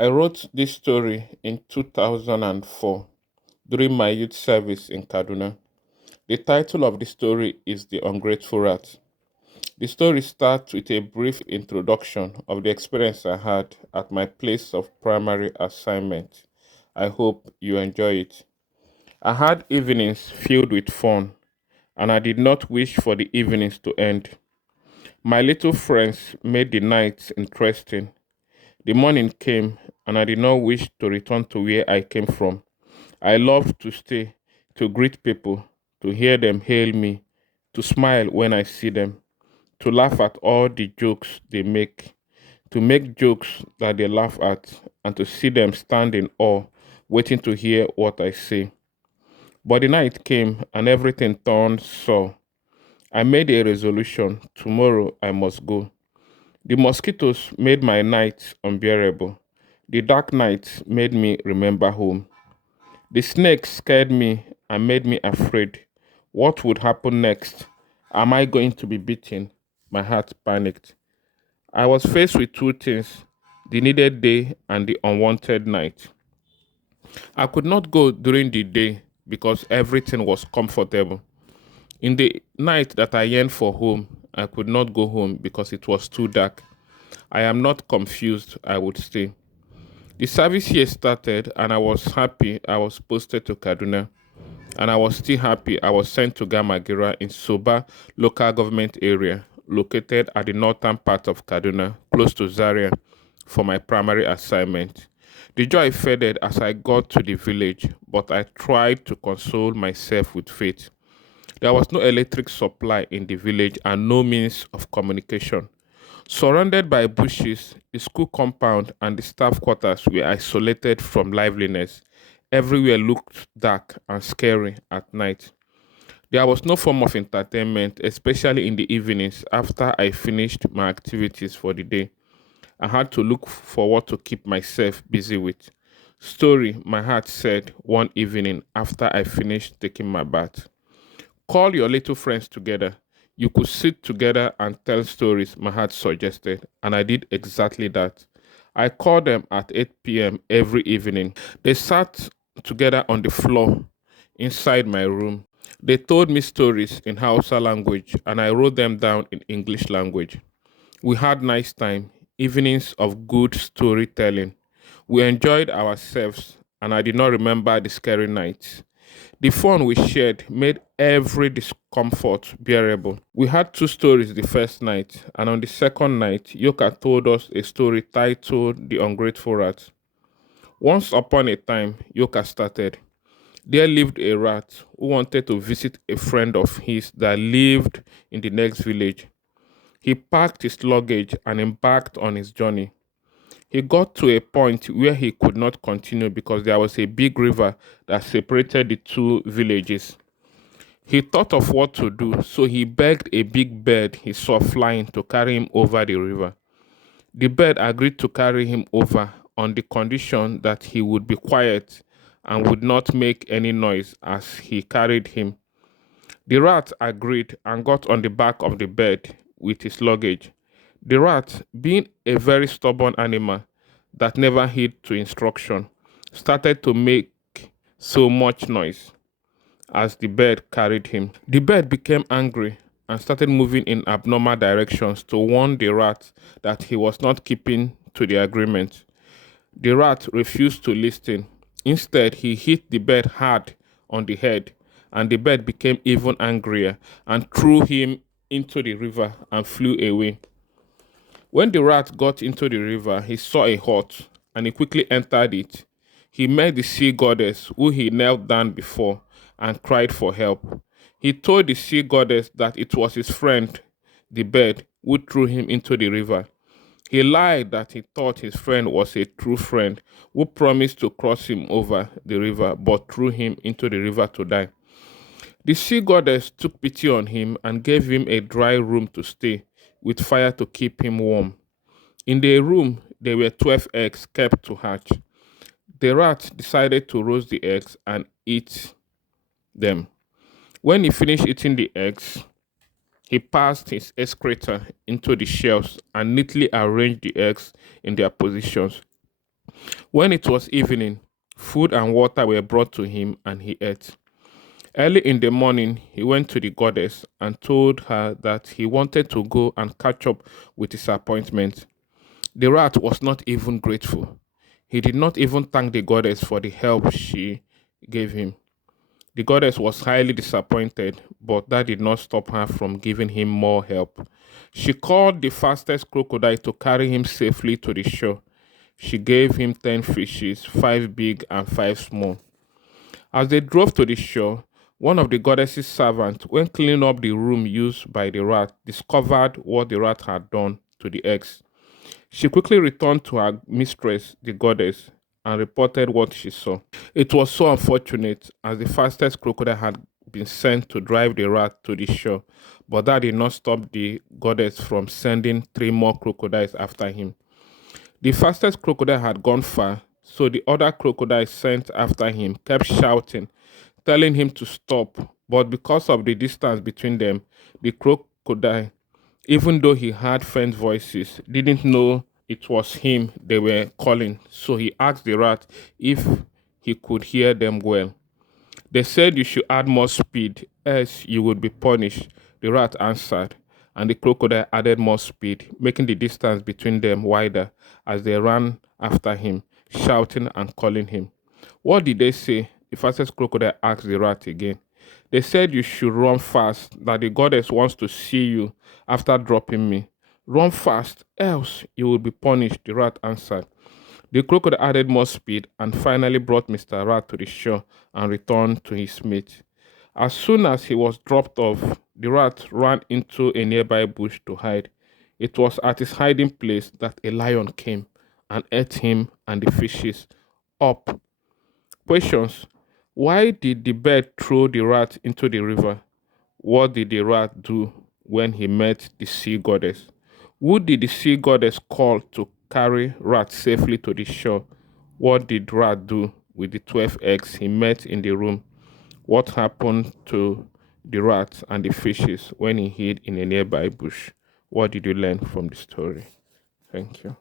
I wrote this story in 2004 during my youth service in Kaduna. The title of the story is The Ungrateful Rat. The story starts with a brief introduction of the experience I had at my place of primary assignment. I hope you enjoy it. I had evenings filled with fun, and I did not wish for the evenings to end. My little friends made the nights interesting. The morning came, and I did not wish to return to where I came from. I loved to stay, to greet people, to hear them hail me, to smile when I see them, to laugh at all the jokes they make, to make jokes that they laugh at, and to see them stand in awe, waiting to hear what I say. But the night came, and everything turned sour. I made a resolution: tomorrow I must go. The mosquitoes made my nights unbearable. The dark nights made me remember home. The snakes scared me and made me afraid. What would happen next? Am I going to be beaten? My heart panicked. I was faced with two things: the needed day and the unwanted night. I could not go during the day because everything was comfortable. In the night that I yearned for home, I could not go home because it was too dark. I am not confused, I would say. The service here started, and I was happy I was posted to Kaduna. And I was still happy I was sent to Gamagira in Soba local government area, located at the northern part of Kaduna, close to Zaria, for my primary assignment. The joy faded as I got to the village, but I tried to console myself with faith. There was no electric supply in the village and no means of communication. Surrounded by bushes, the school compound and the staff quarters were isolated from liveliness. Everywhere looked dark and scary at night. There was no form of entertainment, especially in the evenings after I finished my activities for the day. I had to look for what to keep myself busy with. Story, my heart said one evening after I finished taking my bath. Call your little friends together. You could sit together and tell stories, my heart suggested, and I did exactly that. I called them at 8 p.m. every evening. They sat together on the floor inside my room. They told me stories in Hausa language, and I wrote them down in English language. We had nice time, evenings of good storytelling. We enjoyed ourselves, and I did not remember the scary nights. The fun we shared made every discomfort bearable. We had two stories the first night, and on the second night, Yoka told us a story titled The Ungrateful Rat. Once upon a time, Yoka started. There lived a rat who wanted to visit a friend of his that lived in the next village. He packed his luggage and embarked on his journey. He got to a point where he could not continue because there was a big river that separated the two villages. He thought of what to do, so he begged a big bird he saw flying to carry him over the river. The bird agreed to carry him over on the condition that he would be quiet and would not make any noise as he carried him. The rat agreed and got on the back of the bird with his luggage. The rat, being a very stubborn animal that never heed to instruction, started to make so much noise as the bird carried him. The bird became angry and started moving in abnormal directions to warn the rat that he was not keeping to the agreement. The rat refused to listen. Instead, he hit the bird hard on the head, and the bird became even angrier and threw him into the river and flew away. When the rat got into the river, he saw a hut, and he quickly entered it. He met the sea goddess, who he knelt down before and cried for help. He told the sea goddess that it was his friend, the bird, who threw him into the river. He lied that he thought his friend was a true friend who promised to cross him over the river but threw him into the river to die. The sea goddess took pity on him and gave him a dry room to stay with fire to keep him warm. In the room, there were 12 eggs kept to hatch. The rat decided to roast the eggs and eat them. When he finished eating the eggs, he passed his excreta into the shells and neatly arranged the eggs in their positions. When it was evening, food and water were brought to him, and he ate. Early in the morning, he went to the goddess and told her that he wanted to go and catch up with his appointment. The rat was not even grateful. He did not even thank the goddess for the help she gave him. The goddess was highly disappointed, but that did not stop her from giving him more help. She called the fastest crocodile to carry him safely to the shore. She gave him 10 fishes, 5 big and 5 small. As they drove to the shore, one of the goddess's servants, when cleaning up the room used by the rat, discovered what the rat had done to the eggs. She quickly returned to her mistress, the goddess, and reported what she saw. It was so unfortunate, as the fastest crocodile had been sent to drive the rat to the shore, but that did not stop the goddess from sending 3 more crocodiles after him. The fastest crocodile had gone far, so the other crocodile sent after him kept shouting, telling him to stop. But because of the distance between them, the crocodile, even though he heard faint voices, didn't know it was him they were calling. So he asked the rat if he could hear them well. They said you should add more speed, else you would be punished, the rat answered, and the crocodile added more speed, making the distance between them wider as they ran after him, shouting and calling him. What did they say? The fastest crocodile asked the rat again. They said you should run fast, that the goddess wants to see you after dropping me. Run fast, else you will be punished, the rat answered. The crocodile added more speed and finally brought Mr. Rat to the shore and returned to his mate. As soon as he was dropped off, the rat ran into a nearby bush to hide. It was at his hiding place that a lion came and ate him and the fishes up. Questions: why did the bird throw the rat into the river? What did the rat do when he met the sea goddess? Who did the sea goddess call to carry rat safely to the shore? What did rat do with the 12 eggs he met in the room? What happened to the rat and the fishes when he hid in a nearby bush? What did you learn from the story? Thank you.